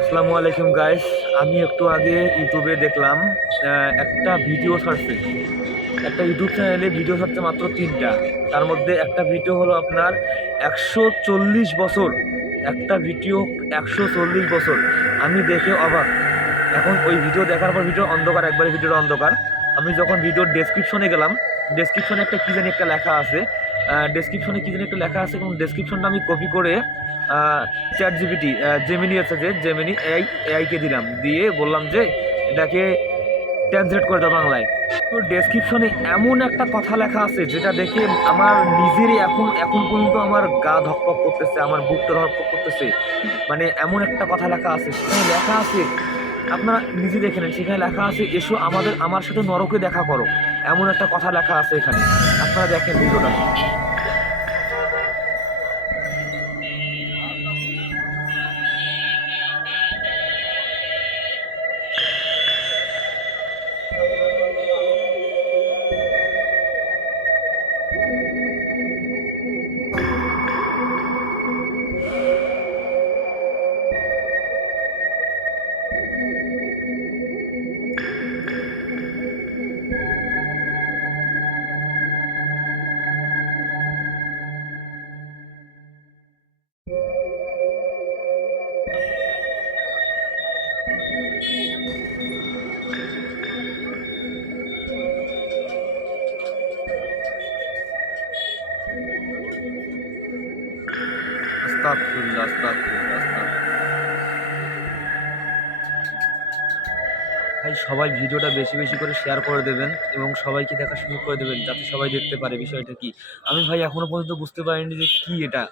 আসসালামু আলাইকুম গাইস। আমি একটু আগে ইউটিউবে দেখলাম একটা ভিডিও ছাড়ছে। একটা ইউটিউব চ্যানেলে ভিডিও ছাড়ছে মাত্র 3টা। তার মধ্যে একটা ভিডিও হলো আপনার 140 বছর। একটা ভিডিও 140 বছর। আমি দেখে অবাক। এখন ওই ভিডিও দেখার পর ভিডিও অন্ধকার, একবারে ভিডিওটা অন্ধকার। আমি যখন ভিডিওর ডেসক্রিপশনে গেলাম, ডেসক্রিপশনে একটা কি জানি একটা লেখা আছে। ডেসক্রিপশনে কি জানি একটা লেখা আছে এবং ডেসক্রিপশনটা আমি কপি করে চ্যাট জিপিটি, জেমিনি আছে যে জেমিনি এআইকে দিলাম, দিয়ে বললাম যে এটাকে ট্রান্সলেট করে দাও বাংলায়। তো ডেসক্রিপশনে এমন একটা কথা লেখা আছে যেটা দেখে আমার নিজেরই এখন এখন পর্যন্ত আমার গা ধকপক করতেছে, আমার বুকটা ধকপক করতেছে। মানে এমন একটা কথা লেখা আছে, সেখানে লেখা আছে, আপনারা নিজে দেখে নেন, সেখানে লেখা আছে এসো আমার সাথে নরকে দেখা করো। এমন একটা কথা লেখা আছে এখানে, আপনারা দেখেন ভিডিওটা। আস্তাগফিরুল্লাহ, আস্তাগফিরুল্লাহ, আস্তাগফিরুল্লাহ। ভাই সবাই ভিডিওটা বেশি বেশি করে শেয়ার করে দেবেন এবং সবাইকে দেখার সুযোগ করে দেবেন, যাতে সবাই দেখতে পারে বিষয়টা কি। আমি ভাই এখনো পর্যন্ত বুঝতে পারিনি যে কি এটা,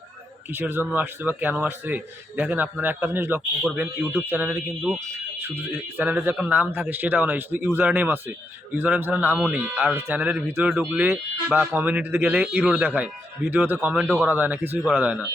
কিসের জন্য আসছে বা কেন আসছে। দেখেন, আপনারা একটা জিনিস লক্ষ্য করবেন, ইউটিউব চ্যানেলের কিন্তু শুধু চ্যানেলের যে একটা নাম থাকে সেটাও নয়, শুধু ইউজার নেম আছে। ইউজার নেম ছাড়া নামও নেই। আর চ্যানেলের ভিতরে ঢুকলে বা কমিউনিটিতে গেলে ইরোর দেখায়, ভিডিওতে কমেন্টও করা যায় না, কিছুই করা যায় না।